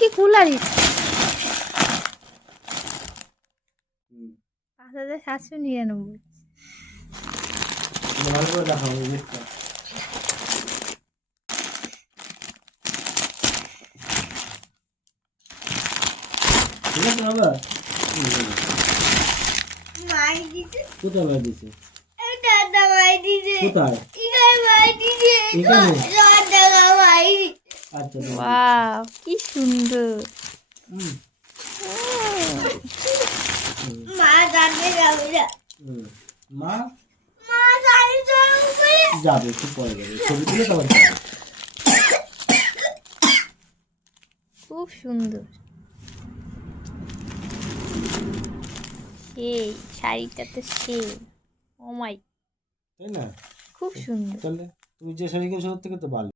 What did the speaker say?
কি কুলারিস 5799 ভালো করে দেখাও জিনিসটা। ঠিক আছে বাবা, মাই দিছে কোথায় মার দিছে? দাদা মাই দিছে কোথায়? এখানে মাই দিছে এখানে? দাদা মাই আচ্ছা ওয়াও কি সুন্দর মা দাঁড়িয়ে যাবে না মা মা দাঁড়িয়ে যাবে যাবে, একটু পরে যাবে, ছবি তুলে তখন যাবে। খুব সুন্দর সেই শাড়িটা তো সেই ও মাই তাই না? খুব সুন্দর তাহলে তুমি যে শাড়ি কিনছো ওর থেকে তো ভালো।